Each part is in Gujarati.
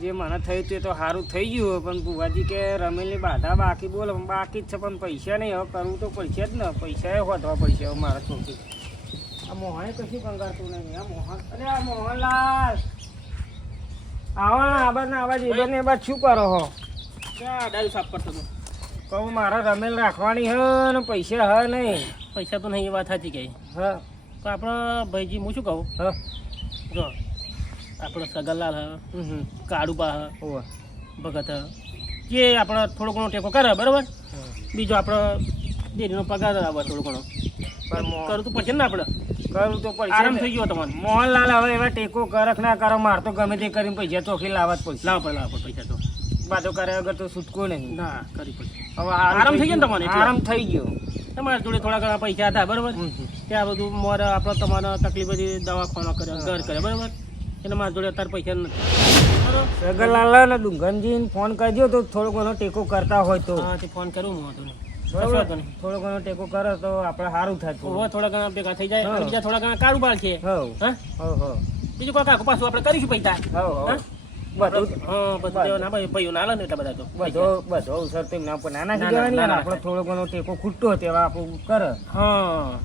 જે મને થયું તે તો સારું થઈ ગયું પણ ભુવાજી કે રમેલની બાધા બાકી બોલો બાકી જ છે પણ પૈસા નહીં હવે કરવું તો પડશે જ ને પૈસા એ વધવા પડશે હવે મારા છોકરી આ મોહને કશું કંગારતું નહીં આ મોહન અરે આ મોહનલાલ આવો ને આબાદ ને આબાદ એબાદ ને એબાદ શું કરો હો ડાયું સાફ કરતો હતો. કહું મારા રમેલ રાખવાની હે ને પૈસા હે નહીં પૈસા તો નહીં એ વાત સાચી કહી. હા તો આપણે ભાઈજી હું શું કહું, હા જો આપણો સગનલાલ હ, કાળુબા હ, હોવે ભગત હ, જે આપણે થોડો ઘણો ટેકો કરે બરાબર. બીજો આપણો ડેરીનો પગાર આવે થોડો ઘણો કરું તો પડશે ને આપણે. કરવું તો પડશે આરામ ને. થઈ ગયો તમારે. મોહનલાલ હવે એવા ટેકો કરક ના કરો માર તો ગમે તે કરીને પૈસા ચોખી લાવવા જ પડશે લાવ પડે પૈસા તો બાતો કર્યા વગર તો છૂટકો નહીં ના કરી પડશે. હવે આરામ થઈ ગયો ને તમારે એટલે? આરામ થઈ ગયો તમારા જોડે થોડા ઘણા પૈસા હતા બરાબર. ત્યાં બધું મોર આપણે તમારે તકલીફ બધી દવાખાના કર્યા ઘર કર્યા બરાબર. એટલે મારા જોડે અત્યારે પૈસા નથી બરાબર. સગરલાલ ને ડુંગરજીને ફોન કરજો તો થોડો ઘણો ટેકો કરતા હોય તો હા તે ફોન કરું હું હતું બરાબર? થોડો ઘણો ટેકો કરે તો આપણે સારું થાય થોડું. થોડા ઘણા ભેગા થઈ જાય. હા. અને બીજા થોડા ઘણા કારોબાર છે. હવ હા હવ હવ બીજું કોઈ કાકો પાછું આપણે કરીશું પૈસા. હવ હવ હા? બધું હા બધું ના ભાઈઓ ના લે ને એટલા બધા તો બધો અવસર તો ના પણ નાના ના, જવાની ના, ના. આપણે થોડો ઘણો ટેકો ખૂટતો તેવા આપણું કરે હા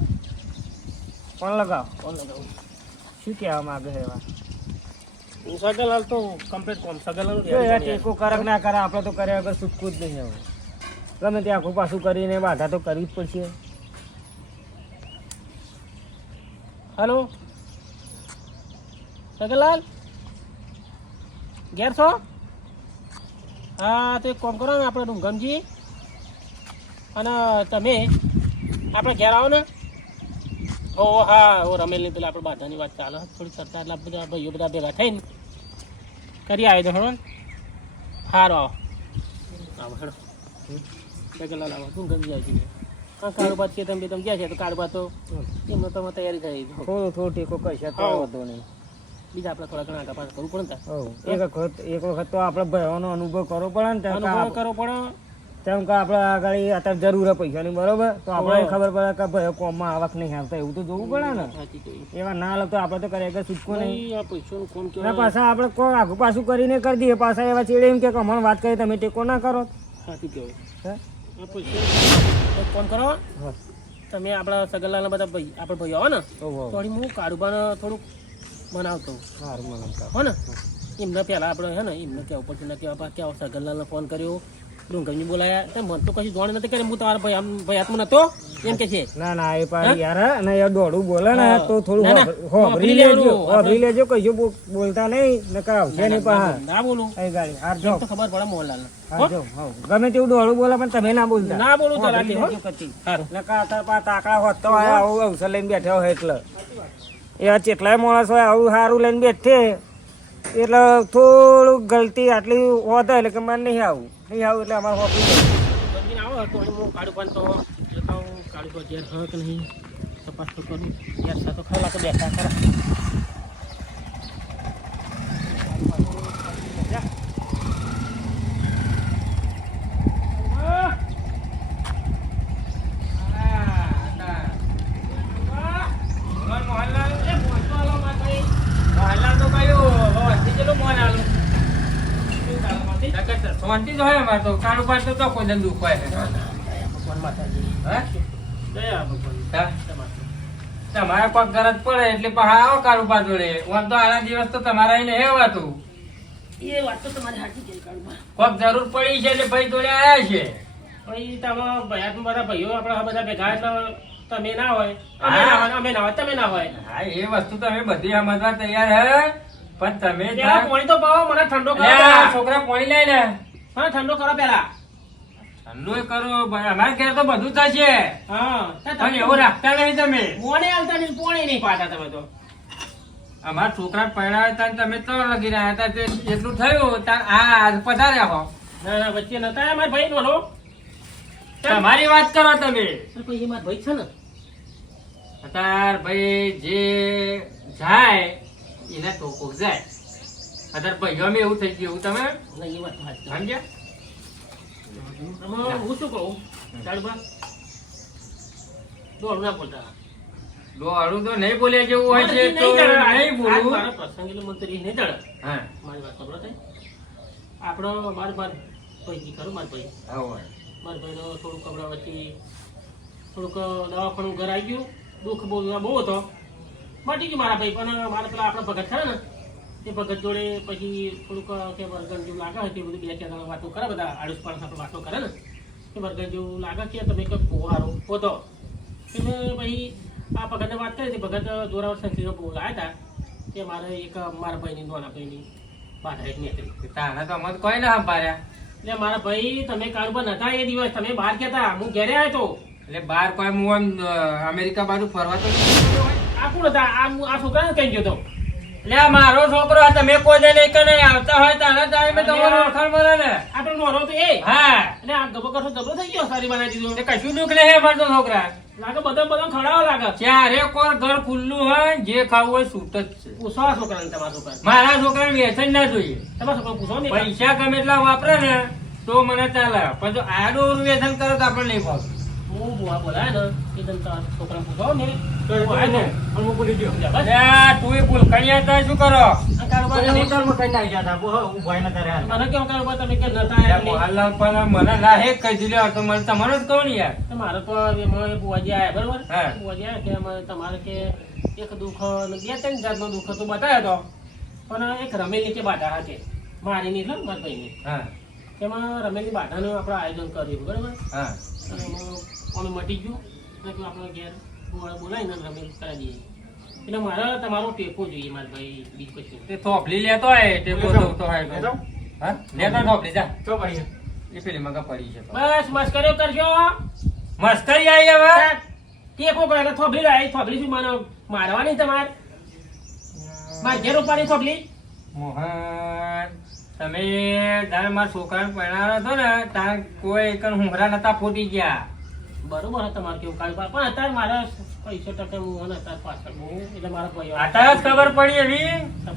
ફોન લગાવ ફોન લગાવું. શું કહેવા માંગે છે એવા સગનલાલ તો કમ્પ્લીટ કોમ સગનલાલ જો એવા ટેકો કરક ના કરે આપણે તો કર્યા વગર છૂટકું જ નહીં હવે ગમે તે આખું પાછું કરીને બાધા તો કરવી જ પડશે. હેલો સગનલાલ ઘેર છો? હા તો એક કામ કરો ને આપણે ડુંગમજી અને તમે આપણે ઘેર આવો ને. ઓ હા ઓ રમેલની પેલા આપણે બાધાની વાત ચાલે થોડી ચર્ચા એટલે બધા ભાઈઓ બધા ભેગા થઈને કરી આવ્યો તો હેડો. સારું આવો આવો હેડો સગનલાલ આવો ડુંગમજી આવી છે. હા કારોબાર છે તમે ગયા છે તો કારોબાર તો એમનો તમે તૈયારી થઈ થોડો ટેકો કરશે તો હા. વધુ નહીં. બીજા આપણે થોડા ઘણા આગળ પાછળ કરવું પડે ને એક વખત તો આપણે ભયનો અનુભવ કરવો પડે ને ત્યાં. તેમ અનુભવ કરવો પડે. કે આપણે આગળ અત્યારે જરૂર હોય પૈસાની બરોબર તો આપણે હા. ખબર પડે કે ભાઈ કોમમાં આવક નહીં આવતા એવું તો જોવું પડે ને. સાચી કહી. એવા ના લે તો આપણે તો કરે કે છૂટકો નહીં. નહીં, આ પૈસાનું કોમ અને કેવાય. પાછા આપણે કોઈ આગું પાછું કરીને કરી દઈએ પાછા એવા ચેડે એમ કે હમણાં વાત કરી તમે ટેકો ના કરો. સાચું કહેવાય. હે? આ પૈસા એક કામ કરો હા. તમે આપણા સગનલાલના બધા ભાઈ આપણે ભાઈઓ આવો ને ઓહો. તો વળી હું કારોબાર થોડુંક બનાવતો સારું મને એમ કહો. હો ને. એમને પહેલાં આપણે હે ને એમને કહેવું પડશે ને કે સગનલાલને ફોન કર્યો ડુંગરની બોલાયા તો મને તો કશું જોણ નથી કરી. હું તમારા ભાઈ હાથમાં નતો એમ કે છે. ના ના એ પાડી યાર અને યાર દોડું બોલે ને હા. તો થોડું ના, ના. હોભરી લેજો હોભરી લેજો કશું બોલતા નહીં ને કરાવશે નહીં પાછા ના બોલું એ ગાડી હાર જો તો ખબર પડે મોહનલાલને. હાર જો હવ ગમે તેવું દોડું બોલે પણ તમે ના બોલતા ના બોલું તો હોભરી રાખી, હો. લેજો કતી. સારું. નકા તાર પા તાકડા હોત તો આવું અવસર લઈને બેઠા હોય એટલે એવા કેટલાય માણસ હોય આવું સારું લઈને બેઠે એટલે થોડું ગલતી આટલી હોત એટલે કે મને નહીં આવું એટલે અમારે હોપી બંધીને આવો તો હું કાળું પાન તો જતા હું કાળું પર ઘેર હા કે નહીં તપાસ તો કરું. ઘેર સાથે ખરા તો બેઠા ખરા. શાંતિ તો હોય અમારે તો કારોબાર તો કોઈ દન દુખ હોય તમારે કોક ગરજ પડે એટલે પાછા આવો કારોબાર જોડે આમ તો આના દિવસ તો તમારા અહીં નહીં આવતું એ વાત તો તમારી સાચી છે કાળુબા. કોક જરૂર પડી છે એટલે ભાઈ જોડે આવ્યા છે પછી તમે ભયાતમાં બધા ભાઈઓ આપણા બધા ભેગા એટલે તમે ના હોય હા. અમે ના હોય તમે ના હોય. હા એ વસ્તુ તો અમે બધી સમજવા તૈયાર હે પણ તમે પેલા પાણી તો પાવો મને ઠંડો કરો લે, પેલા. છોકરા પાણી લઈ લે હા ઠંડો કરો પેલા. ઠંડુ કરો અમારે ઘેર તો બધું થશે હા પણ એવું રાખતા નહીં તમે મોને આવતા નહીં પોણી નહીં પાતા તમે તો. અમારા છોકરા પરણાવ્યા હતા ને તમે તો લગી રહ્યા હતા તે એટલું થયું તાર આ પધાર્યા હો ના ના વચ્ચે નતા અમારા ભાઈ નો તમારી વાત કરો તમે પછી મારા ભાઈ છે ને અત્યાર ભાઈ જે જાય એના ટોકો જાય અત્યારે ભાઈઓ એવું થઈ ગયું એવું તમે નહીં, એ વાત તો સાચી. સમજ્યા આમાં હું શું કહું કાળુબા દોડું ના બોલતા. દોડું તો નહીં બોલ્યા જેવું હોય છે તો નહીં બોલું મારો પ્રસંગ એટલે મને તો એ નહીં ચડે. હા મારી વાત સાંભળો તઈ. આપણો મારા ભાઈ ખરું મારા ભાઈ હા હોય મારા ભાઈનો થોડુંક હમણાં વચ્ચે થોડુંક દવાખાનું ઘર આવી ગયું દુઃખ બહુ હતો મટી ગયું મારા ભાઈ પણ મારા પેલા આપણા ભગત ખરા ને તે ભગત જોડે પછી થોડુંક કે વર્ગન જેવું લાગે તે બધું બે ચાર વાતો કરે બધા આડોશ પાડોશ આપણે વાતો કરે ને કે વર્ગન જેવું લાગે કે તમે કંઈક ફોવારો હોતો એટલે પછી આ ભગતને વાત કરી હતી ભગત જોરાવર સંખ્યાનો બહુ લાવ્યા હતા કે મારે એક મારા ભાઈની નાના ભાઈની બાધા એક નીકળી તાણે તો અમે કોઈ ના સંભાળ્યા એટલે મારા ભાઈ તમે કારોબાર નતા એ દિવસ તમે બહાર ગયા હતા હું ઘરે આવ્યો તો એટલે બાર કોઈ હું આમ અમેરિકા બાજુ ફરવા તો નહીં ગયો હોય. આ કોણ હતા આ છોકરાને કઈ ગયો હતો એટલે આ મારો છોકરો આ તમે કોઈ દે નહીં કે નહીં આવતા હોય તારા ટાઈમે તમારો ઓળખાણ મળે ને આપણે નોરો તો એ હા એટલે આ ગબો કસો જબરો થઈ ગયો સારી બનાવી દીધો એટલે કશું દુઃખ નહીં અમારો છોકરા લાગે બધા ખવડાવવા લાગે ચારે કોર ઘર ખુલ્લું હોય જે ખાવું હોય છૂટ જ છે પૂછો આ છોકરાને તમારા છોકરાને મારા છોકરાને વ્યસન ના જોઈએ તમારા છોકરાને પૂછો ને પૈસા ગમે એટલા વાપરે ને તો મને ચાલે પણ જો આડું વ્યસન કરો તો આપણે નહીં ભાવ હું બુઆ બોલાય ને એ તને તમારા છોકરાને પૂછો ને તો એ આય ને હું મૂકી દીધો બસ તું એ ભૂલ કણિયા તો શું કરો આ કારોબાર તમે મને કેમ કારોબાર તમે કે નતા એમ નહીં. મોહનલાલ પણ મને ના હે કહી દીધું તો મને તમારો જ કહું ને યાર તમારે તો એમાં બુઆજી આયા બરોબર હા. બુઆજી આયા કે અમારે તમારે કે એક દુઃખ ને બે ત્રણ જાતનો દુઃખ તો બતાવ્યો હતો પણ એક રમેલ નીચે બાધા હતી મારી નહીં એટલે મારા ભાઈની હા એમાં રમેલની બાધાનું આપણે આયોજન કર્યું બરોબર હા અને એમાં અમે મટી ગયું એટલે કે આપણે ઘેર બોલાવીને રમેલ કરાવી દઈએ એટલે મારે તમારો ટેકો જોઈએ મારા ભાઈ બીજું કશું તે થોપલી લેતો હોય તે બોલતો હોય તો. હા લેતો થોપલી જા તો ભાઈ એ પેલી મગા પડી છે તો. બસ મસ્કરીઓ કરજો મસ્કરી આવી હવે ટેકો કરે એટલે થોભલી શું મને મારવાની તમારે મારે ઘેર ઉપાડી થોભલી મોહન તમે તારે મારા છોકરાને પરણાવ્યો હતો ને તાર કોઈ એક હુંગરા નતા ફૂટી ગયા બરોબર તમારે કેવું કાઢવા પણ અત્યારે મારા પૈસા ટકે હું અત્યારે પાછળ બહુ એટલે મારા ભાઈઓ અત્યારે જ ખબર પડી એવી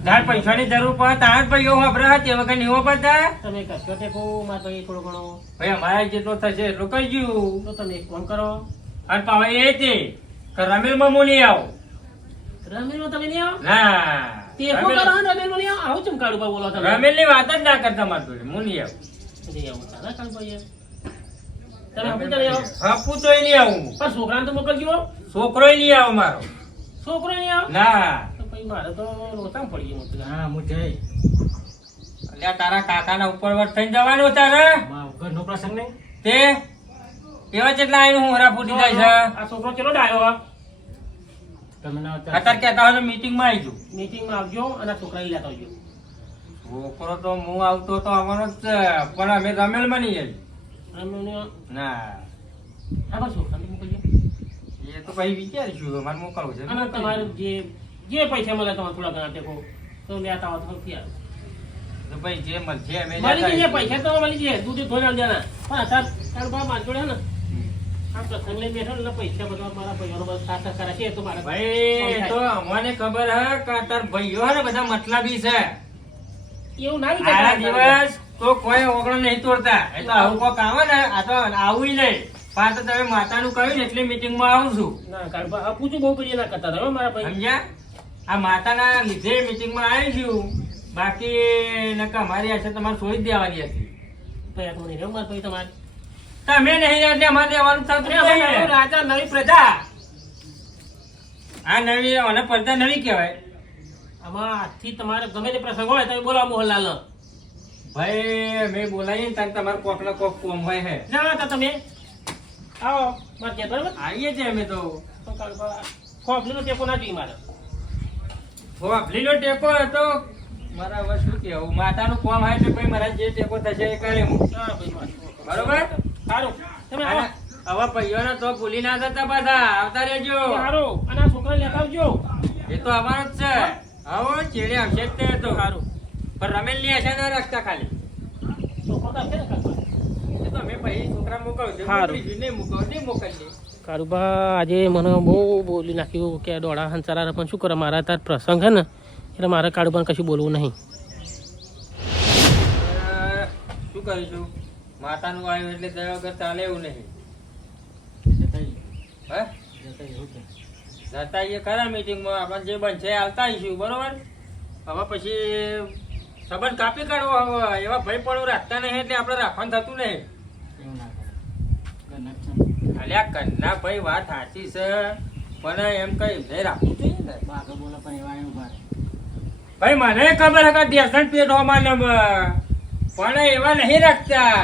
તાર પૈસાની જરૂર પડે તાર જ ભાઈઓ વાપરા તે વખત નહીં વાપરતા તમે કશો ટેકો મારા ભાઈ થોડો ઘણો ભાઈ અમારા જેટલો થશે એટલું કરી ગયું તો તમે એક ફોન કરો અને પાવે એ તે કે રમેલમાં હું નહીં આવું રમેલનો તમે નહીં આવો ના ટેકો કરો ને રમેલનો નહીં આવો આવું ચમ કાઢવા બોલો તમે રમેલની વાત જ ના કરતા મારી જોડે હું નહીં આવું નહીં આવું ચાલે કાઢવા યાર તમે આપું ચાલે આવો હપું તોય નહીં આવું પણ છોકરાને તો મોકલજો છોકરોય નહીં આવો મારો છોકરો નહીં આવો ના તો પછી મારે તો રોતામ પડી ગયું મોટું હા હું જઈ અલ્યા તારા કાકાના ઉપર વટ થઈને જવાનું તારે ઘરનો પ્રસંગ નહીં તે એવા જેટલા આવીને હું હરા ફૂટી જાય આ છોકરો ચલો ડાયો તમે ના છે અત્યારે કહેતા હોય મીટિંગમાં આવી જઉં મીટિંગમાં આવજો અને આ છોકરાને લેતા આવજો છોકરો તો હું આવતો તો આવવાનો જ છે પણ અમે રમેલમાં નહીં આવી રમેલને ના આ છોકરાને મોકલજો એ તો પછી વિચારીશું અમારે મોકલવું છે અને તમારે જે પૈસા મળે તમારે થોડા ઘણા ટેકો તો લેતા આવો તો ક્યાં તો ભાઈ જે મળશે અમે મળી લેતા જઈએ આવીશું. પૈસા તો મળી જાય દૂધ ધોઈને આવી દેના પણ અત્યારે તારું બા માર જોડે ને આ પ્રસંગ લઈ બેઠો એટલે પૈસા બધા મારા ભાઈઓનો બધા સાથ સહકાર છે તો મારા ભાઈ તો અમને ખબર હે કે તાર ભાઈઓ હે ને બધા મતલબી છે એવું ના આના વિચાર દિવસ તો કોઈ ઓગળો નહીં તોડતા એ તો આવું કોક આવે ને આ તો આવું નહીં પાછો તમે માતાનું કહ્યું ને એટલે મીટિંગમાં આવું છું ના કાઢવા આ પૂછું બહુ કરી ના કરતા હતા હો મારા ભાઈ સમજ્યા આ માતાના લીધે મીટિંગમાં આવી છું બાકી નકા અમારી હશે તમારે છોડી જ દેવાની હતી પૈયા તો નહીં રહ્યો મારા ભાઈ તમારે તમે નહીં એટલે અમારે દેવાનું થતું અરે હવે નહીં. નવું રાજા નવી પ્રજા આ નવી અને પડદા નવી કહેવાય આમાં આજથી તમારે ગમે તે પ્રસંગ હોય તમે બોલાવો મોહનલાલ ભાઈ મેં બોલાવીએ ને તારે તમારે કોક ને કોક કોમ હોય હે ના તો તમે આવો મારે ઘેર બરાબર આવીએ છીએ અમે તો તો કાઢવા ખોફલીનો ટેકો ના જોઈએ મારે ભોપલીનો ટેકો હતો મારા હવે શું કેવું માતાનું કોમ હોય એટલે ભાઈ મારા જે ટેકો થશે એ કરે હું હા ભાઈ મારે બરોબર સારું તમે આવો અને હવે ભાઈઓને તો ભૂલી ના જતા પાછા આવતા રહેજો સારું અને આ છોકરાને લેતા આવજો એ તો અમારો જ છે આવો ચેડે આવશે જ તે તો સારું પણ રમેલ ની આશા ના રાખતા ખાલી છોકરો તો આવશે ને કાઢવા એ તો અમે ભાઈ છોકરા મોકલશે સારું. નહીં મોકલીએ કારુબા આજે મને બહુ બોલી નાખ્યું કે દોડા હંસારા પણ શું કરે મારા તાર પ્રસંગ છે ને એટલે મારે કારુબાને કશું બોલવું નહીં શું કરીશું માતાનું આવ્યું એટલે દયા વગર ચાલે એવું નહીં હે જતા એ ખરા મીટિંગમાં આપણે જે બનશે એ આવતા આવીશું બરોબર હવે પછી સંબંધ કાપી કાઢવો હવે એવા ભય પડો રાખતા નહીં એટલે આપણે રાખવાનું થતું નહીં. એવું ના કરે. ઘરના જ છે. અલ્યા કન્ના ભાઈ વાત સાચી છે પણ એમ કઈ નહીં રાખવું જોઈએ ને. બાઘો બોલો પણ એવા એ ઉભા રહે. ભાઈ મને ખબર છે કે દેસન પેટ હોમાં પણ એવા નહીં રાખતા.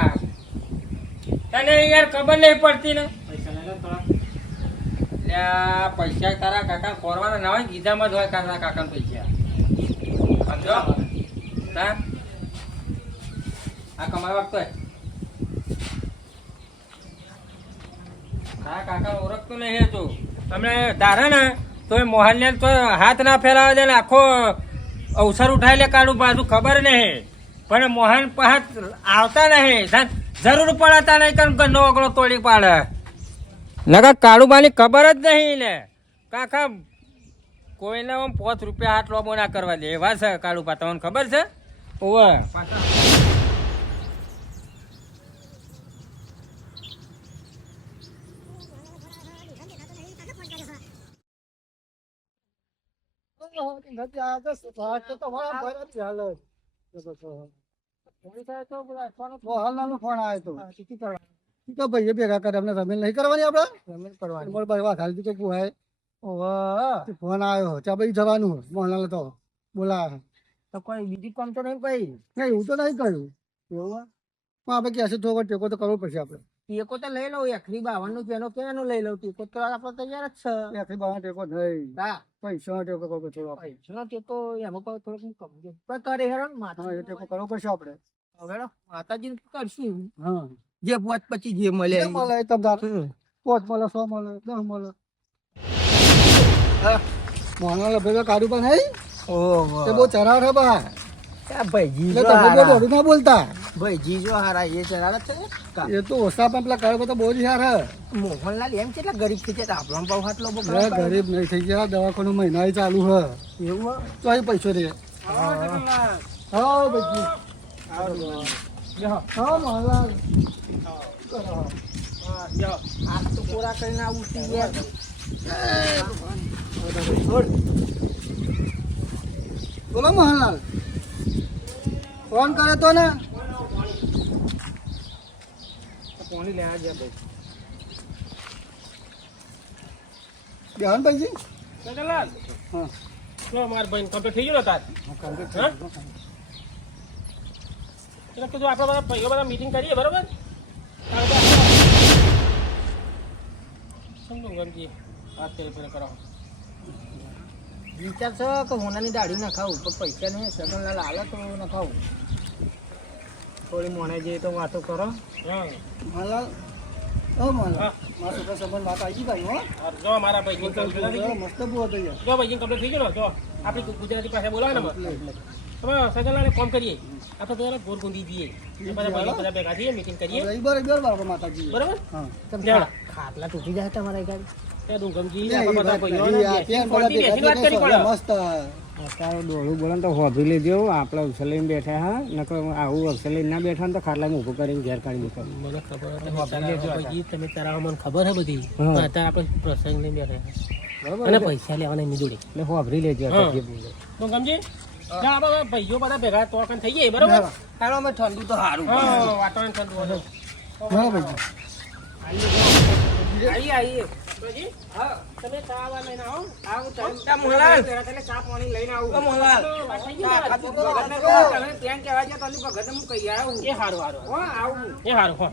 તને યાર ખબર નહીં પડતી ને. પૈસા લઈ લો ને થોડા. અલ્યા પૈસા તારા કાકા ખોરવાના ના હોય ગીધામાં જ હોય તારા કાકા પૈસા સમજો તા આ કમાવા વાગતો હોય તારા કાકા ઓળખતો નહીં તું તમે તારા ને તો એ મોહનને તો હાથ ના ફેરાવે દે ને આખો અવસર ઉઠાઈ લે કાઢું પાછું ખબર નહીં પણ મોહન હાથ આવતા નહીં જરૂર પડાતા નહીં કારણ ગંદો ઓગળો તોડી પાડે નકા કાળુબાની ખબર જ નહીં ને કાકા કોઈને આમ 5 રૂપિયા હાથ લોબો ના કરવા દે એવા છે કાળુબા તમને ખબર છે ઓવે ફોન આવ્યો તો ભાઈ ભેગા કરે અમને રમેલ નહીં કરવાની આપડે રમેલ કરવાની ભાઈ વાત હાલ તો કુહાય ફોન આવ્યો ચા ભાઈ જવાનું મોહનલાલ તો બોલા તો કોઈ બીજું કામ તો નહીં ભાઈ નહીં એવું તો નહીં કર્યું એવું આપણે ક્યાં થોડો ટેકો તો કરવો પડશે આપણે ટેકો તો લઈ લઉં એકરી 52 પેનો કેનો લઈ લઉં ટેકો તો આપણે તૈયાર જ છે આખરી બાવા ટેકો નહીં હા પૈસા ટેકો કરવો થોડો પૈસાનો ટેકો એમાં પણ થોડુંક કમ પણ કરે હેરાન હા એ ટેકો કરવો પડશે આપણે હવે માતાજી કરશું હા જે પોત પછી જે મળે જે મળે એ તમ તાર 5 મળે 100 મળે 10 મળે મોહનલાલ ભેગા કાઢું પણ હે ઓહો તે બહુ ચરાવ છે બા ભાઈજી એટલે તમે બહુ ના બોલતા ભાઈજી જો હારા એ ચડાવે છે એ તો ઓછા પણ પેલા કાઢો તો બહુ જ યાર હે મોહનલાલ એમ કેટલા ગરીબ થઈ જાય આપણો ભાવ હાથ લો ગરીબ નહીં થઈ ગયા દવાખાનું મહિના ચાલુ હે એવું તો અહીં પૈસો દે હા ભાઈ હા મોહનલાલ આજ તો પૂરા કરીને આવું થઈ ગયા બોલો મોહનલાલ ફોન કરે તો ને કોની લે આજે ભાઈ બેહન ભાઈજી સગલાલ હા લો માર ભાઈ કમ્પ્લીટ થઈ ગયો તાર હા એટલે કીધું આપણે બધા ભાઈઓ બધા મીટિંગ કરીએ બરોબર સમજો ગમજી વાત કરી પેલા કરાવો વિચાર છે કે હોનાની દાઢી ના ખાવું પણ પૈસા નહીં સગનલાલ હાલે તો ના ખાવું થોડી મોને જઈએ તો વાતો કરો હા મોહનલાલ ઓ મોહનલાલ મારા છોકરા સંબંધ વાત આવી ભાઈ હો જો મારા ભાઈ મસ્ત બહુ હતો યાર જો ભાઈ કમ્પ્લીટ થઈ ગયો ને જો આપણી ગુજરાતી પાસે બોલાવે ને તમે સગનલાલને ફોન કરીએ આપણે તો ગોર ગુંદી દઈએ બધા ભાઈઓ બધા ભેગા થઈએ મીટિંગ કરીએ બરાબર બાબા માતાજી બરોબર હા ખાટલા તૂટી જાય તમારા ગાડી ત્યાં ડુંગમજી એ આપણા બધા વાત ભાઈઓ કરી, આ ત્યાં બધા બેસીને વાત કરી પડે મસ્ત અત્યારે ડોળું બોલે તો હોભી લેજો આપણે અવસર લઈને બેઠા હા નકર આવું અવસર લઈને ના બેઠા ને તો ખાટલામાં ઊભું કરીને ઘેર કાઢી મૂકો મને ખબર હતી તમે તારા મને ખબર છે બધી પણ અત્યારે આપણે પ્રસંગ લઈને બેઠા અને પૈસા લેવાના એમની જોડે એટલે હોભરી લેજો હા. જે બોલે ડુંગમજી જા આપણે ભાઈઓ બધા ભેગા તો કન થઈ જાય બરોબર હાલો અમે ઠંડુ તો સારું હા વાતાવરણ ઠંડુ હતું હા ભાઈ આવીએ બાજી હા તમે ચા વા લઈને આવો ચા મોહનલાલ તને ચા પાણી લઈને આવું મોહનલાલ તમે ત્યાં કહેવા છે તને ભગત હું કહી આવું એ હારું હારું હો આવું એ હારું હો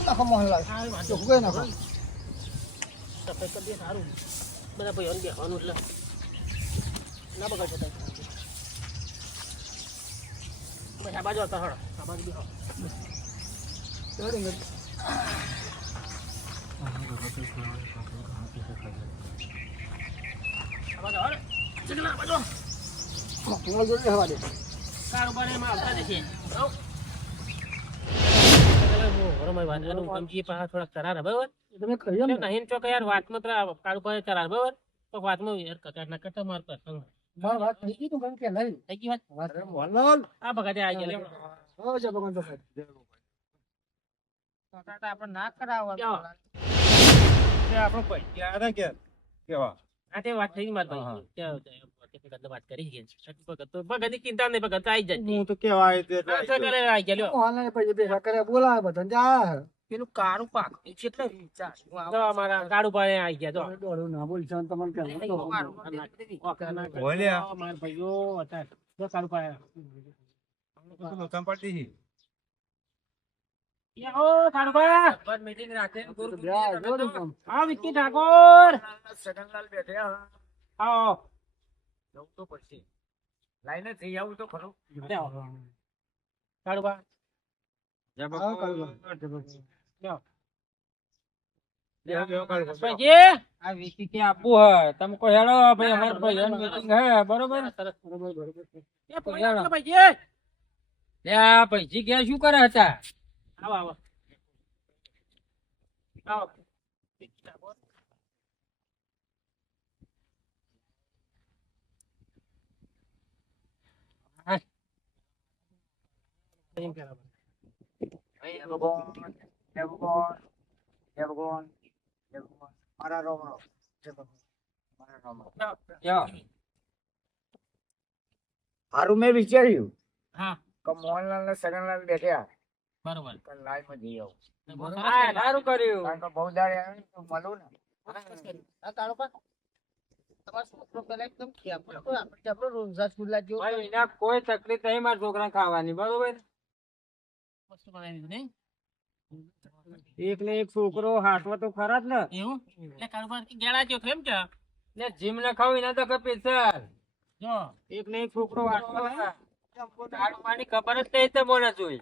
નાખો મોહનલાલ ચોખ્ખું નાખો સફેદ કરી દે સારું બધા ભાઈઓને બેસવાનું એટલે ના બગાડ જતા બસ આ બાજુ હતા હળ આ બાજુ બેસો આ બાજુ હળ ચકલા આ બાજુ મોહનલાલ જોડે હવા દે કારોબાર એમાં આવતા જશે આવ કમજી પાસે થોડાક કરાર બરાબર તમે કહ્યું ને નહીં ચોક યાર વાતમાં કાળુ પાસે કરાર બરાબર તો વાતમાં યાર કટાર ના કરતા માર પ્રસંગ મારી વાત થઈ ગઈ તું કેમ કે નહીં થઈ ગઈ વાત મોહનલાલ આ ભગતે આવી ગયા હો જય ભગવાન તો આપણે ના કરાવવા આપણો ભાઈ કેવા આ તે વાત થઈ માર ભાઈ ભગત વાત કરી છે ભગતની ચિંતા નહીં ભગત આવી જાય હું તો કેવા આવી તે આવી ગયા લ્યો મોહનલાલ પૈસા ભેગા કર્યા બોલાવે બધાને જા પેલું કાળું પાક કેટલે જો અમારા કાળું પાડે આવી ગયા જો દોડું ના બોલ શાંત તમને કેમ બોલ્યા માર ભાઈઓ હતા જો કાળું પાડે સંપત્તિ ઓ કાળું પા મીટિંગ રાખે હા વિક્કી ઠાકોર સગનલાલ બેઠે આવો જવું તો પડશે લાઈને થઈ આવું તો ખરું કાળું પા ભાઈજી આ વીકી કે આપવું હે તમે કોઈ હેડો ભાઈ અમાર ભાઈ મીટિંગ હે બરોબર એ પોયા ભાઈજી ત્યાં પૈસી ગયા શું કરે હતા આવો આવો આવો હારું મેં વિચાર્યું હા કે મોહનલાલ ને સગનલાલ બેઠ્યા બરોબર પણ લાઈનમાં જઈ આવું હા સારું કર્યું કારણ કે બહુ દાડે આવે ને તો મળું ને આ કાળું પા તમારો છોકરો પેલા એકદમ ભાઈ એના કોઈ તકલીફ નહીં મારા છોકરા ખાવાની બરોબર વસ્તુ બનાવી દીધું નહીં એક ને એક છોકરો હાથવા તો ખરા જ ને એવું એટલે કાળું પા ગેળા જો એમ છે ને જીમ ને ખાવ એના તો કઈ પેસર જો એક ને એક છોકરો હાથવા કાળું પાણી ખબર જ નહીં તો મને જોઈ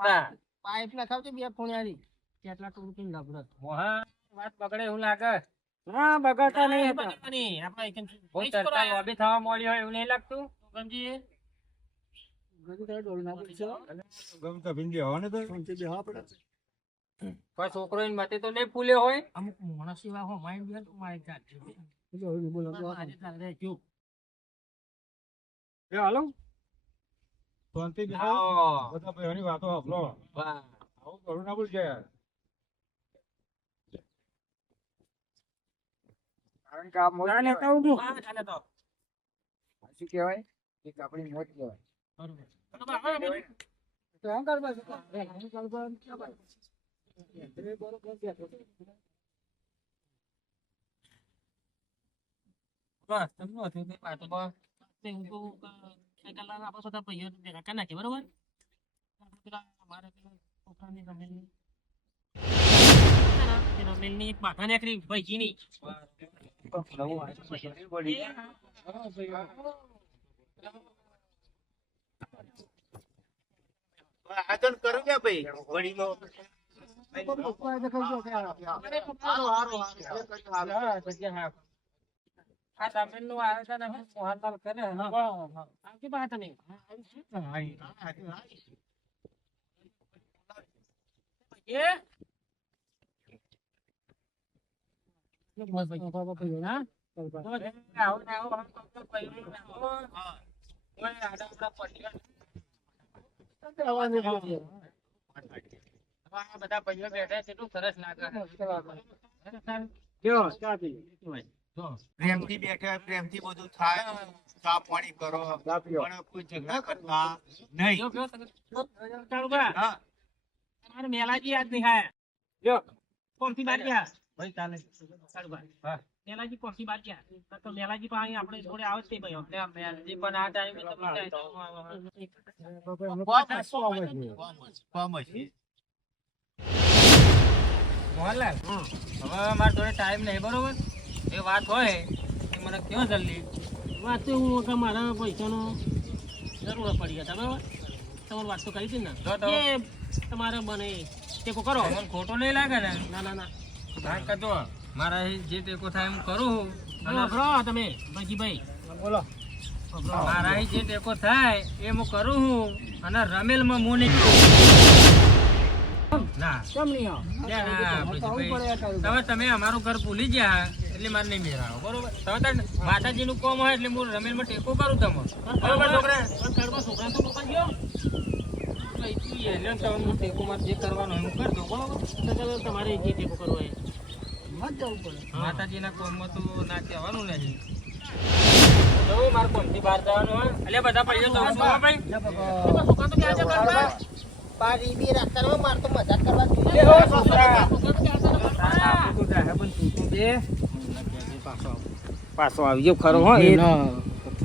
ના પાઇપ લખાવજો બે ફોણિયારી કેટલા ટૂંક કેમ લાભરત મોહા વાત બગડે એવું લાગે હા બગાડતા નહીં હતા આપણે એકમ બહુ ચર્ચા લોબી થવા મળી હોય એવું નહીં લાગતું ગમજી ગમતા ભીંડી હવા ને તો કોઈ છોકરો એની મતે તો નહીં ફૂલ્યો હોય અમુક માણસ એવા હો માઇન્ડ બી તો મારી જાત છે આજે તારે જો હાલો શાંતિ આવો. બધા ભાઈઓની વાતો સાંભળો વાહ. આવું કરું ના બોલજે યાર કારણ કે આ મોટા નેતા ઉભું હા ચાલે તો શું કહેવાય એક આપણી મોટ કહેવાય બરોબર બસ તમને હતું તે વાતો બસ. હું તો સાયકલ આપણે બધા ભાઈઓ ભેગા કરી નાખીએ બરોબર આપણે પેલા મારે પેલા છોકરાની રમેલની એક બાધા નીકળી ભાઈજીની આયોજન કરું કે ભાઈ વડીલો આ તમિલનું આયોજન હવે મોહનલાલ કરે આવતી બાત નહીં એ બધા ભાઈઓ બેઠા કેટલું સરસ લાગે પ્રેમથી બેઠા પ્રેમથી બધું થાય ચા પાણી કરો પણ કોઈ ઝઘડા કરતા નહીં તમારે મેલાજી યાદ નહીં હાય જો કોણથી બાર ગયા ભાઈ ચાલે હા મેલાજી કોણથી બાર ગયા તો મેલાજી પાણી આપણે જોડે આવે તે ભાઈ મેલજી પણ આ ટાઈમે મોહનલાલ હવે મારા જોડે ટાઈમ નહીં બરોબર એ વાત હોય એ મને કયો જલ્દી વાત તો હું કે મારા પૈસાનો જરૂર પડી ગયા બરાબર તમારી વાત તો કરી હતી ને તો તો. કે તમારે બને ટેકો કરો તમને ખોટો નહીં લાગે ને ના ના ના કારણ કે જો મારા જે ટેકો થાય એમ કરું અને ભરો તમે ભાઈજીભાઈ બોલો મારા જે ટેકો થાય એ હું કરું છું અને રમેલમાં હું નહીં ના કેમ નહીં આવો ના, ના, ભાઈ. તમે તમે અમારું ઘર ભૂલી ગયા એટલે મારે નહીં મેળાવો બરોબર તમે તાર માતાજીનું કોમ હોય એટલે હું રમેલમાં ટેકો કરું તમે બરોબર છોકરા છોકરા તો મોકલજો જઈએ એટલે તમને ટેકો મારે જે કરવાનો હોય હું કરી દઉં બરોબર. તો ચાલો તમારે જે ટેકો કરવો હોય મત જવું પડે. માતાજીના કોમમાં તો ના કહેવાનું નહીં. જો મારે કોમથી બહાર જવાનું હોય એટલે બધા પૈસા દઉં છું હો ભાઈ. છોકરા તો ક્યાં છે કાકા? પાડી બી રાખતા માર તો મજાક કરવા જોઈએ. છોકરા તો ક્યાં છે કાકા? તું જાય પણ તું તો બે પાછો આવી ગયો ખરો હો એ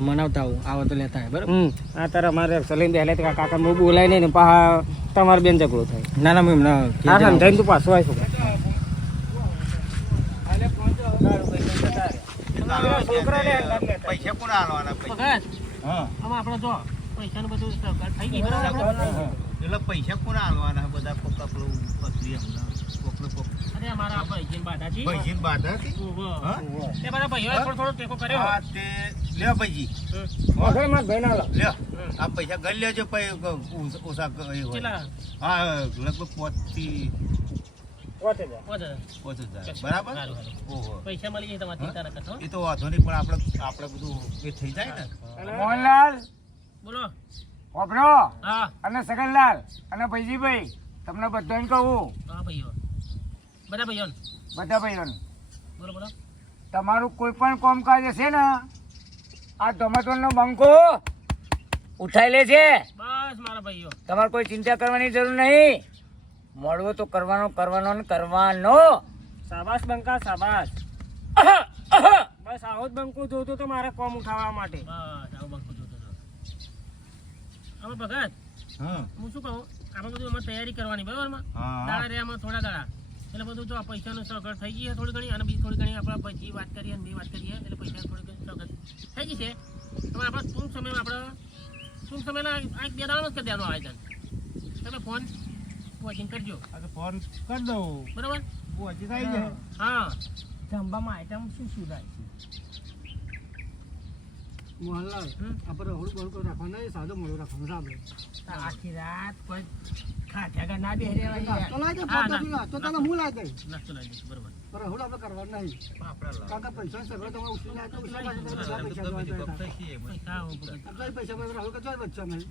મનાવતા આવું આવો તો લેતા હોય બરાબર. આ તારે અમારે સલીમ બેલે કાકા હું બોલાય નહીં ને પાછા તમારે બેન ઝઘડો થાય. ના ના હું એમને હા સમજાય તું પાછો આવી છોકરા. પૈસા કોણ આલવાના પૈસા? ભગત હા હવે આપણે જો પૈસાનું બધું સગવડ થઈ ગઈ બરાબર. એટલે પૈસા કોણ આલવાના બધા કોકલું પતરી હમણાં કોકલું કોક અરે અમારા ભાઈજીન બાધાજી ભાઈજીને બાધા હતી? ઓહો. હા? એ બધા ભાઈઓએ થોડો ટેકો કર્યો. હા તે લ્યો ભાઈજી વગર માં ભાઈ ના લો. લ્યો આ પૈસા ગઈ લેજો પછી ઓછા એ હોય. કેટલા? હા લગભગ 5 થી પોતે જા. 5,000 બરાબર. સારું, સારું. ઓહો પૈસા મળી જાય તમારે ચિંતા ન કરશો. એ તો વાંધો નહીં પણ આપણે બધું એ થઈ જાય ને. મોહનલાલ બોલો. ઓબરો હા અને સગનલાલ અને ભાઈજીભાઈ તમને બધાને કહું હા ભાઈઓ બધા ભાઈઓ બધા ભાઈઓને બોલો બોલો. તમારું કોઈ પણ કામકાજ હશે ને આ ધોમેટોનો બંકો ઉઠાઈ લે છે. બસ મારા ભાઈઓ તમારે કોઈ ચિંતા કરવાની જરૂર નહીં. મળવો તો કરવાનો ને કરવાનો. શાબાશ બંકા શાબાશ. બસ આવો જ બંકો જોતો તો મારે કોમ ઉઠાવવા માટે. બસ આવું બંકો જોતો હતો. હવે ભગત હા હું શું કહું આપણે બધું અમારે તૈયારી કરવાની બરાબર માં હા. દાડા રહ્યા થોડા દાડા એટલે બધું જો પૈસાનું સગવડ થઈ ગઈ છે થોડી ઘણી અને બીજી થોડી ઘણી આપણે પછી વાત કરીએ અને વાત કરીએ એટલે પૈસા થોડી ઘણી સગવડ થઈ ગઈ છે. હવે આપણે ટૂંક સમયના આ 2 દાડામાં જ કરી દેવાનું આયોજન. તમે ફોન વોચિંગ કરજો ફોન કરી દઉં બરાબર. પહોંચી જાય છે. હા જમવામાં આઈટમ શું શું થાય? મોહનલાલ આપણે હળું બળું રાખવાનું નહીં, સાદો મોડું રાખવાનું સાહેબ. આખી રાત કોઈ ખાધ્યા ના બે નાસ્તો લાવી દે, હા, પોતાનું નાસ્તો તને હું લાવી દઈશ. નાસ્તો લાવી દઈશ બરાબર. પણ હળું આપણે કરવાનું નહીં. આપણે કારણ કે પૈસા સગળો તમે ઉછળી લાવે તો ઉછળી લાવે, બધા પૈસા જોવા જોઈએ. પૈસા આવો ભગત. આટલા પૈસા મેં રાહુલ કે જોઈ બચ્ચા નહીં.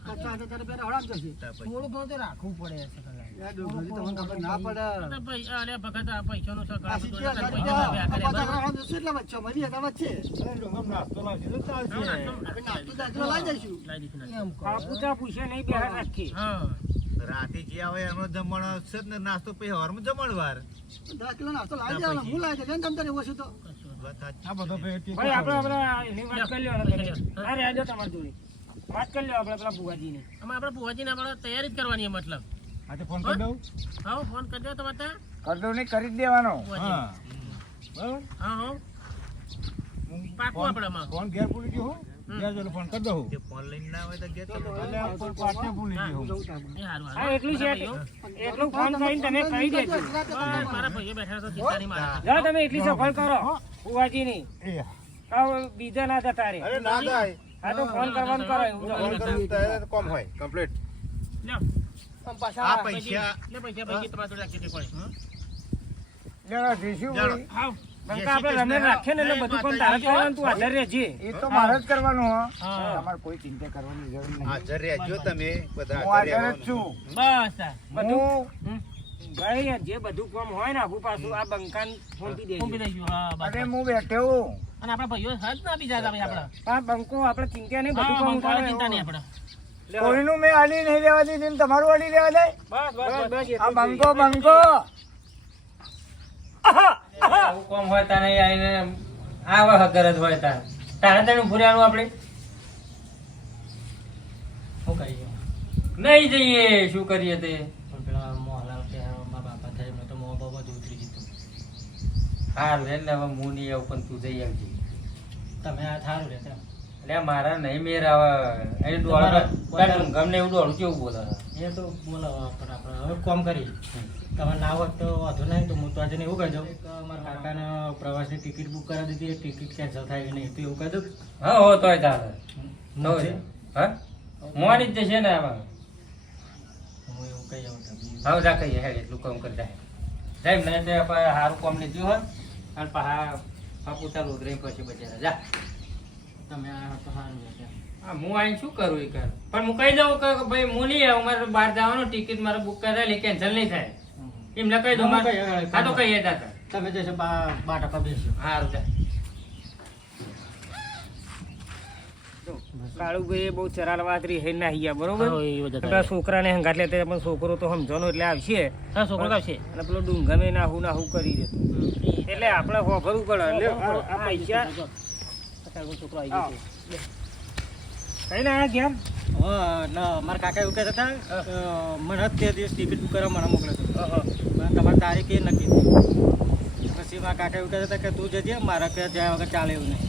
50,000 તારે પહેલા હળામ જશે. થોડું ઘણું તો રાખવું પડે છે. યાર ડોંગરી તમને ખબર ના પડે. તો ભાઈ અરે ભગત આ પૈસાનો સગવડ આ બધું સિત્તેર એટલે હજાર પૈસા રૂપિયા, વ્યા કરે 50,000 બરાબર. હળામ જશે એટલે બચ્ચા મળી હતા વચ્ચે. નાસ્તો લાવશે તો ચાલશે. આપણે નાસ્તો દાદરો લાવી દઈશું. લાવી દઈશું. કાપુચા પૂછે નહીં બે રાખી. હા રાતે જે આવે એનો જમણ છે જ ને નાસ્તો પછી હવારમાં જમણવાર. 10 કિલો નાસ્તો લાવી દેવાનો. હું લાવી દઈશ. તમ તારે ઓછું તો. આ બધો ભાઈ આપણે એની વાત કરી લ્યો. અરે આજો તમારી જોડે વાત કરી લ્યો આપણે પેલા બુવાજીની. આમાં આપણે ભુવાજીને આપણે તૈયારી જ કરવાની છે મતલબ. આજે ફોન કરી દઉં. હા ફોન કરી દો તમારે ત્યાં કરદો નહીં કરી જ દેવાનો. ભુવાજી. હા બરાબર. હા હા પાકું આપણે આમાં. ફોન ઘેર ભૂલી ગયો હું ઘેર જઈને ફોન કરી દઉં. ફોન લઈને ના આવે તો ઘેર ફોન પાછો ભૂલી ગયો હું. એ હારું હા હારું. એટલું છે એટલું ફોન કરીને તમે કહી દેજો. બસ મારા ભાઈઓ બેઠા તો ચિંતા નહીં મારે. જાઓ તમે એટલી સફળ કરો બુવાજીની. એ કહો બીજા ના જતા રે. અરે ના જાય. હા તો ફોન કરવાનું કરો એવું તો. ફોન કરું ત્યારે કોમ હોય કમ્પ્લીટ. લ્યો આ પૈસા લે પૈસા ભાઈ તમારે જોડે રાખી દે કોઈ. હા? લેવા જઈશું ભાઈ. આવ. બંકા આપણે રમે રાખીએ ને એટલે બધું પણ તારે કરવાનું તું હાજર રહેજે. એ તો મારે જ કરવાનું હો. હા. તમારે કોઈ ચિંતા કરવાની જરૂર નહીં. હાજર રહેજો તમે બધા હું હાજર હાજર જ છું. બસ આ. બધું ભાઈ જે બધું કામ હોય ને આખું પાછું આ બંકાન ફોનથી દેજો. ફોન પી દઈ ગયું. હા બસ. અરે હું બેઠો હું. અને આપણા ભાઈઓ હજ ના બીજા હતા ભાઈ આપણા. આ બંકો આપણે ચિંતા નહીં બધું હા કામ બંકોને કરે. ચિંતા નહીં આપણે. કોઈનું મેં આલી નહીં લેવા દીધી ને તમારું આલી લેવા દે. બસ બસ આ બંકો બંકો. આવું કોમ હોય તાને આઈને આવા હગર જ હોય તારે તારે તને ભૂર્યાનું આપણે શું કરીએ નહીં જઈએ શું કરીએ તે પણ પેલા મોહલાલ કે મારા બાપા થાય એમને તો મોહ બહુ બધું ઉતરી ગયું સારું રે ને હવે હું નહીં આવું પણ તું જઈ આવજે તમે આ સારું રહેશે એટલે મારા નહીં મેર આવે એ ડોળું ગમને એવું ડોળું કેવું બોલે એ તો બોલાવો પણ આપણે હવે કોમ કરી તમે ના હોત તો વાંધો નહીં તો હું તો આજે એવું કહી દઉં કે મારા કાકાને પ્રવાસની ટિકિટ બુક કરાવી દીધી ટિકિટ કેન્સલ થાય કે નહીં તો એવું કહી દઉં હા હો તોય ચાલે હા મોડી જ જશે ને આમાં હું એવું કહી આવું હા જા કહીએ હેડ એટલું કામ કરી જાય મને તે સારું કામ લીધું હોય અને પા પૂછા લોદરી પછી બચારા જા તમે આ તો સારું છે હા, હું આઈને શું કરું એ કર પણ હું કહી દઉં કે ભાઈ હું નહીં આવું મારે બહાર જવાનું ટિકિટ મારે બુક કરેલી કેન્સલ નહીં થાય એમને કહી દઉં મારે હા તો કહીએ દાદા તમે જશે બાટા પર બેસજો. સારું ચાલ કાળુભાઈ બહુ ચરાલ વાત રહી હે ના ગયા બરોબર હા, એ બધા આપણા છોકરાને હંગાટ લેતા પણ છોકરો તો સમજવાનો એટલે આવશે હા, છોકરો આવશે. અને પેલો ડુંગમે નાહું કરી દેતો એટલે આપણે હોભરવું પડે એટલે આ પૈસા છોકરો આવી ગયો છે. કઈ ના ગયા મારા કાકા એવું કહેતા હતા કે મને જ તે દિવસ ટિકિટ બુક કરવા મને મોકલ્યો હતો પણ તમારી તારીખ એ નક્કી હતી પછી મારા કાકા એવું કહેતા હતા કે તું જજે મારા કે જ્યાં વગર ચાલે એવું નહીં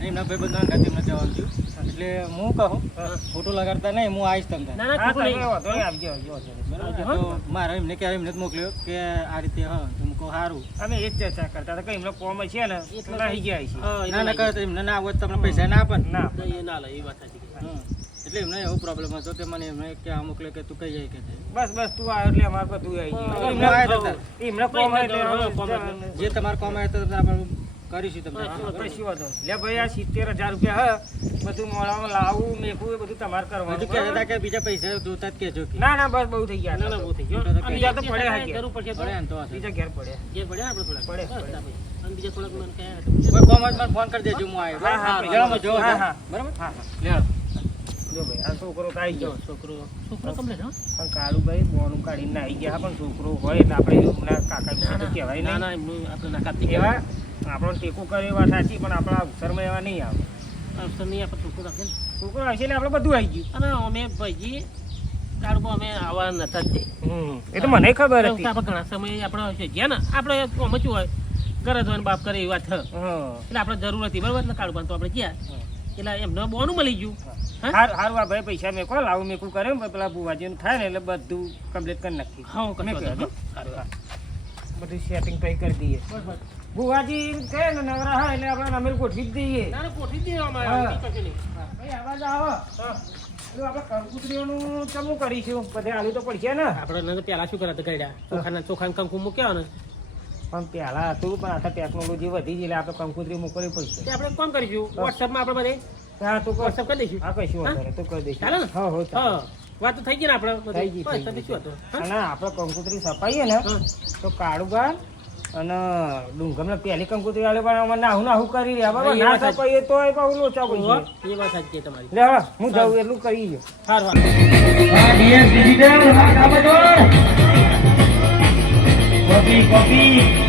એમના ભાઈ બધા અંગાત એમને જવાનું થયું એટલે હું કહું ફોટો લગાડતા નહીં હું આવીશ તમને તો મારે એમને ક્યારે એમને જ મોકલ્યો કે આ રીતે હા તો હું કહું સારું અમે એ જ ચર્ચા કરતા હતા કે એમનો કોમ છે ને એટલે રહી ગયા છે ના ના કહે તો એમને ના આવે તો તમને પૈસા ના આપે ને ના એ ના લે એ વાત સાચી એટલે એમને એવો પ્રોબ્લેમ હતો તે મને એમને ક્યાં મોકલે કે તું કઈ જાય કે બસ તું આવ્યો એટલે અમારે બધું આવી ગયું એમને કોમ એટલે જે તમારે કામ આવે તો આપણે કરીશું તમને કશું વાંધો નહીં. લે ભાઈ આ 70,000 રૂપિયા હ બધું મોડામાં લાવવું મેકવું એ બધું તમારે કરવાનું હજુ કહેતા હતા કે બીજા પૈસા જોતા જ કહેજો કે ના ના બસ બહુ થઈ ગયા ના, ના, બહુ થઈ ગયું. આ બીજા તો પડ્યા હે જરૂર પડશે તો. પડ્યા ને તો હશે. બીજા ઘેર પડ્યા જે પડ્યા આપણે થોડા પડે, બસ, પડે. આપણે. અને બીજા થોડાક મને કહે કોઈ કોમ હોય તો મને ફોન કરી દેજો હું આવ્યો હા, હા, લેવામાં જો હા, હા. બરાબર હા હા લેવા જો ભાઈ આ છોકરો તો આવી ગયો છોકરો કમ્પ્લીટ હો પણ કાળુભાઈ બોનું કાઢીને આવી ગયા પણ છોકરો હોય એટલે આપણે એમના કાકા બીજું કહેવાય ના નહીં ના એમનું આપણે નાકાત નહીં એવા આપણો ટેકો કરે એવા સાચી પણ આપણા અવસરમાં એવા નહીં આવે અવસર નહીં આપણે છોકરો રાખે ને છોકરો આવશે એટલે આપણે બધું આવી ગયું અને અમે ભાઈજી કાળમાં અમે આવવા નતા જ તે એ તો મને ખબર હતી આપણે ઘણા સમય આપણે છે ગયા ને આપણે આમ શું હોય ઘરે ધોઈને બાપ કરે એવી વાત છે હા. એટલે આપણે જરૂર હતી બરાબર એટલે કાળમાં તો આપણે ગયા એટલે એમને બોનું મળી ગયું હા હારું આ ભાઈ પૈસા મેકો લાવું મેકું કરે ને પેલા બુવાજીનું થાય ને એટલે બધું કમ્પ્લીટ કરી નાખી હા કશો મેં વાંધો કહ્યું, નહીં. સારું, સારું. બધું સેટિંગ પૈ કરી દઈએ બુવાજી કહે ને નવરા હોય એટલે આપણે રમેલ ગોઠવી જ દઈએ ના ના કોઠી જ દેવામાં હા. આવે, બીજું કશું નહીં. ભાઈ આવાજ આવો પેલું આપણે કંકુતરીઓનું ચમું કરીશું બધે આલુ તો પડશે ને આપણે ને પેલા શું કરતા કર્યા ચોખાને કંકુ મૂક્યા ને પણ પહેલા હતું પણ આ ટેકનોલોજી વધી ગઈ એટલે આપણે કંકુતરી મોકલવી પડશે તે આપણે કોણ કરીશું વોટ્સઅપમાં આપણે બધે હા તું કર વોટ્સઅપ કરી દઈશું હા કશું વાંધો નહીં તું કરી દઈશું ચાલે ને? હા હો ચાલે. હા વાત તો થઈ ગઈ ને આપણે બધી? થઈ ગઈ, બસ, થઈ તો ગઈ. શું હતું હા? અને આપણે કંકુતરી સપાઈએ ને હા. તો કાળુબા અને ડુંગરના પહેલી કંકુતરી વાળે પણ અમારે નાહું કરી રહ્યા બરાબર હા, એ ના વાત સાચી. સપાઈએ તોય બહુ લોચા ઓહો, પૈસે એ વાત સાચી છે તમારી લે હવે હું જાઉં એટલું કરી ગયો સારું સારું. કોપી